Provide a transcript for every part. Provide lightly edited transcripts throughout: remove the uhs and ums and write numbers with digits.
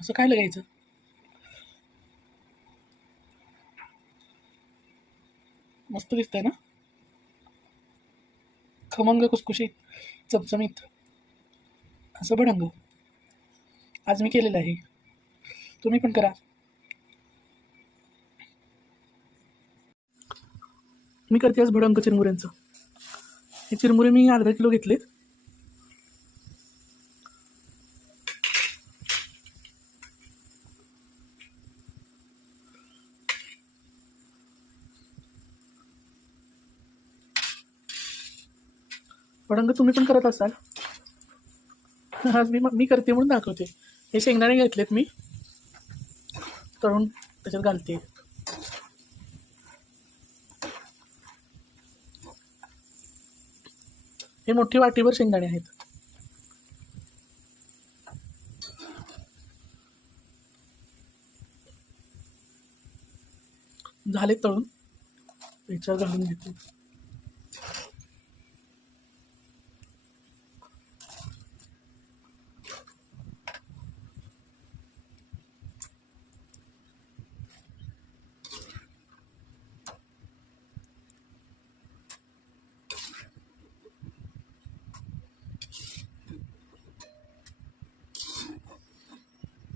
असं काय लगायचं? मस्त दिसतंय ना, खमंग खुसखुशीत चमचमीत असं भडंग आज मी केलेलं आहे. तुम्ही पण करा. मी करते आज भडंग चिरमुऱ्यांचं. हे चिरमुरे मी अर्धा किलो घेतलेत. भडंग तुम्ही पण करत असाल. आज मी करते म्हणून दाखवते. हे शेंगदाणे घेतलेत मी, तळून त्याच्यात घालते. हे मोठी वाटीभर शेंगदाणे आहेत. झाले तळून, याच्यावर घालून घेते.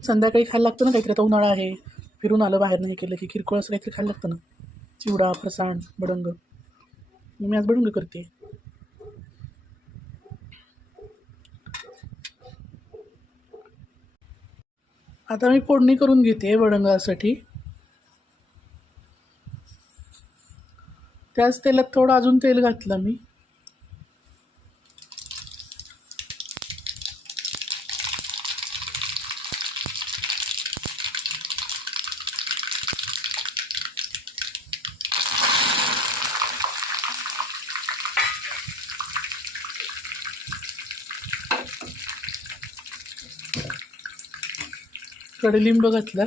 संध्याकाळी खायला लागतं ना काहीतरी. आता उन्हाळा आहे, फिरून आलं बाहेर, नाही केलं की किरकोळ असं काहीतरी खायला लागतं ना. चिवडा, फरसाण, भडंग. मी आज भडंग करते. आता मी फोडणी करून घेते भडंगासाठी. त्याच तेलात थोडं अजून तेल घातलं मी. कडलिंब घातला.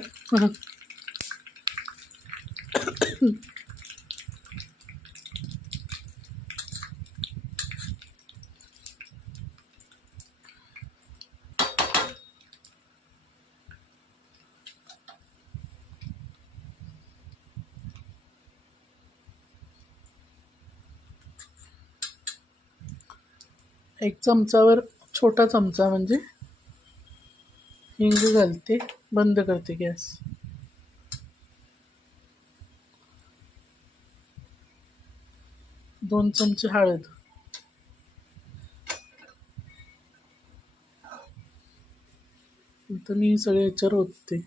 एक चमचावर छोटा चमचा म्हणजे हिंग घालते. बंद करते गॅस. 2 चमचे हळद. तर मी सगळे याच्यावर ओतते.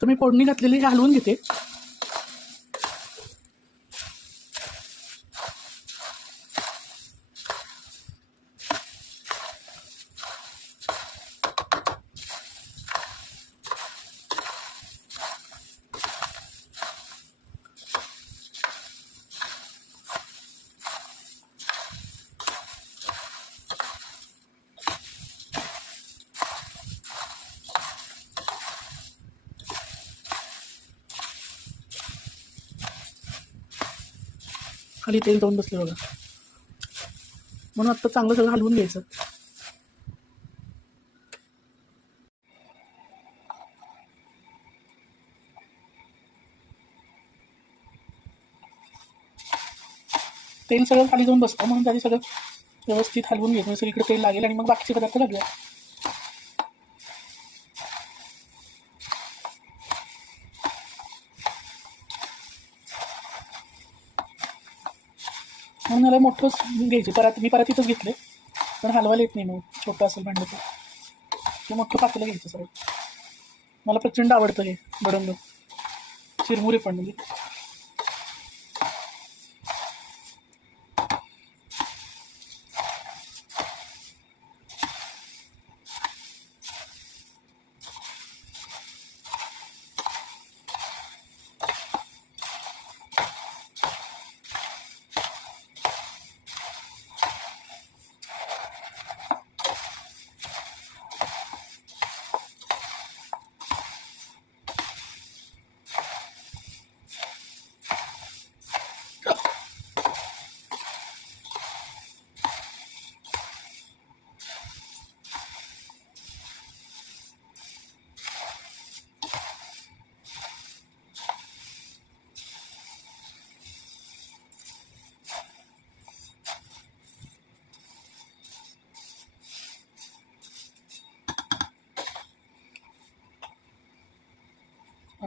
तर मी फोडणी घातलेली हलवून घेते. खाली तेल जाऊन बसले बघा, म्हणून आता चांगलं सगळं हलवून घ्यायचं. तेल सगळं खाली जाऊन बसतं, म्हणून त्याने सगळं व्यवस्थित हलवून घ्यायचं. सगळीकडे तेल लागेल आणि मग बाकीचे पदार्थ लागले. म्हणून मला मोठंच घ्यायचे. मी परातीतच घेतले, पण हलवायला येत नाही. मग छोटं असेल भांडं ते मोठं पातेलं घ्यायचं सगळं. मला प्रचंड आवडतं हे भडंग, चिरमुरे पण. म्हणजे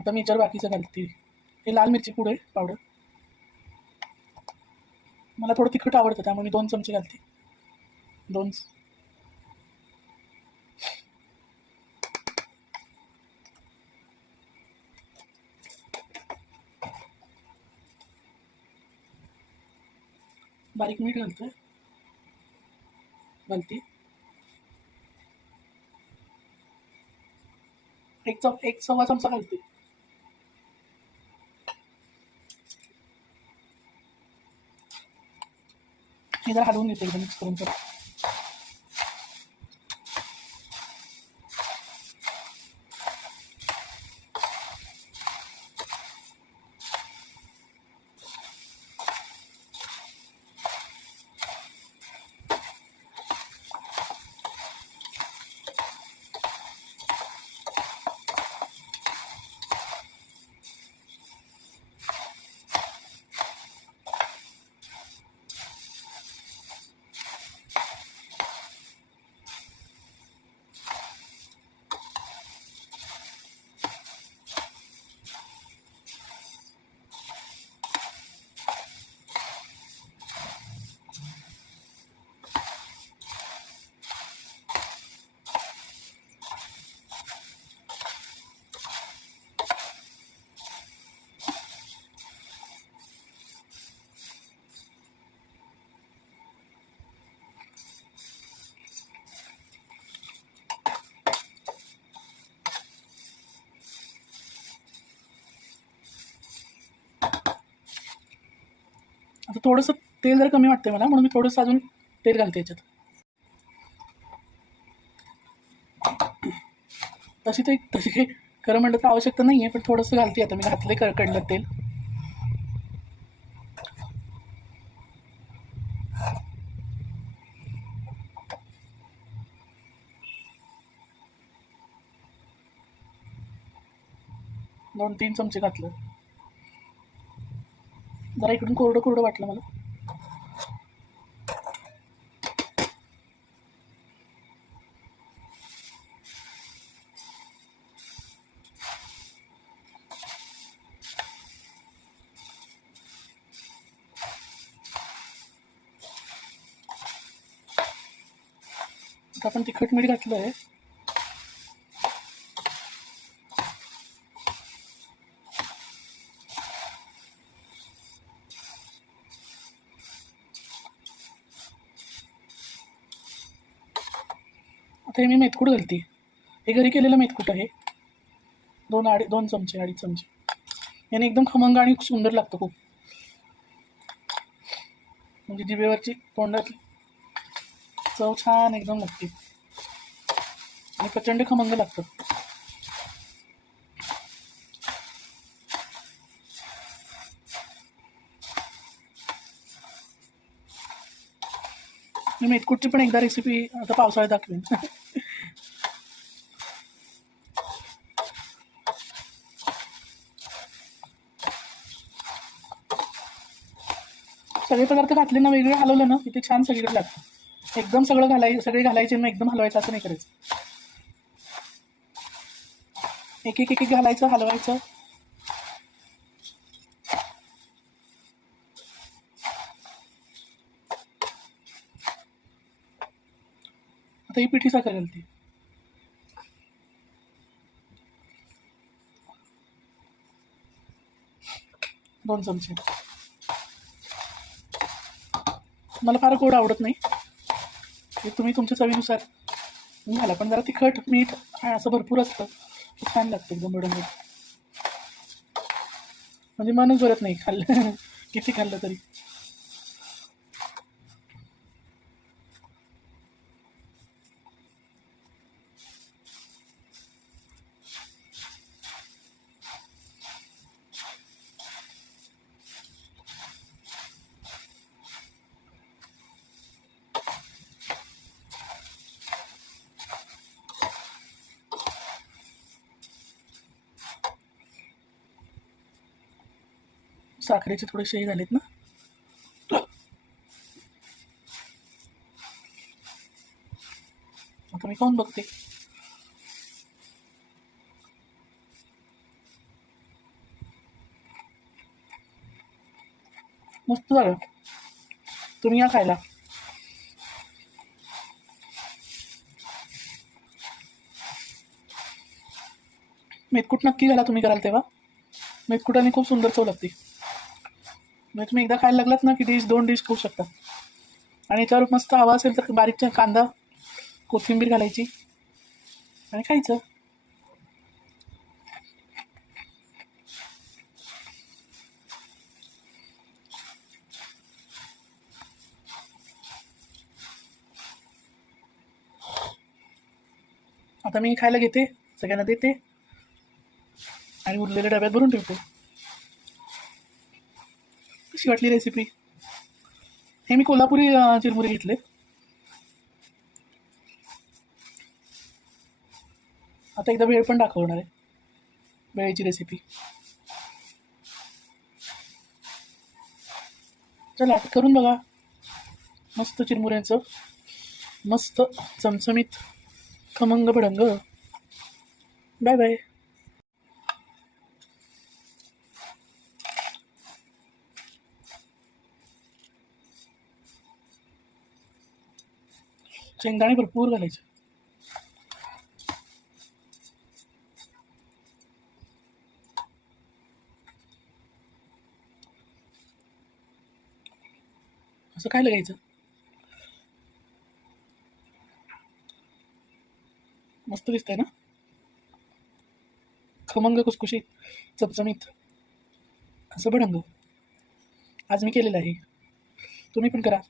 आता मी याच्यावर बाकीचं घालते. हे लाल मिरची पुढे पावडर, मला थोडं तिखट आवडतं त्यामुळे मी 2 चमचे घालते. 2 बारीक मीठ घालते. 1 सव्वा चमचा घालते. हे जरा हलवून घेते एकदम मिक्स करून. तर आता थोडंसं तेल जर कमी वाटते मला, म्हणून मी थोडंसं अजून तेल घालते याच्यात. तशी काही खरं म्हणलं तर आवश्यकता नाही आहे, पण थोडंसं घालते. आता मी घातले कडलं तेल. दोन 3 चमचे घातलं. जरा इकडून कोरडं वाटलं मला. आता आपण तिखट मीठ घातलं आहे. आता हे मी मेथकूट घालते. हे घरी केलेलं मेथकूट आहे. 2 चमचे 2.5 चमचे. याने एकदम खमंग आणि सुंदर लागतं खूप. म्हणजे जिभेवरची तोंडातली चव छान एकदम लागते आणि प्रचंड खमंग लागतं. मी मेथकूटची पण एकदा रेसिपी आता पावसाळ्यात दाखवेन. सगळे पदार्थ घातले ना, वेगळे हलवलं ना, तिथे छान सगळीकडे लागतं. एकदम सगळे घालायचे ना, एकदम हलवायचं असं नाही करायचं. एक एक घालायचं, हलवायचं. आता ही पिठी साखर घालते. दोन चमचे. मला फार गोड आवडत नाही, हे तुम्ही तुमच्या चवीनुसार घाला. पण जरा तिखट मीठ असं भरपूर असतं, छान लागतं एकदम बडंबड. म्हणजे मनच भरत नाही खाल्लं किती खाल्लं तरी. साखरेचे थोडेसे हे झालेत ना. आता मी खाऊन बघते. मस्त झालं. तुम्ही या खायला. मेथकूट नक्की घाला तुम्ही कराल तेव्हा. मेथकुटाने खूप सुंदर चव लागते. म्हणजे तुम्ही एकदा खायला लागलात ना की डिश 2 डिश खाऊ शकता. आणि याच्यावर मस्त हवा असेल तर बारीकचा कांदा, कोथिंबीर घालायची आणि खायचं. आता मी खायला घेते, सगळ्यांना देते आणि उरलेल्या डब्यात भरून ठेवते. कशी वाटली रेसिपी? हे मी कोल्हापुरी चिरमुरे घेतले. आता एकदा भेळ पण दाखवणार आहे, भेळीची रेसिपी. चला करून बघा. मस्त चिरमुऱ्यांचं, मस्त चमचमीत, खमंग भडंग. Bye bye. शेंगदाणे भरपूर घालायचे. असं काय घ्यायचं. मस्त दिसतंय ना, खमंग खुसखुशीत चमचमीत असं भडंग आज मी केलेलं आहे. तुम्ही पण करा.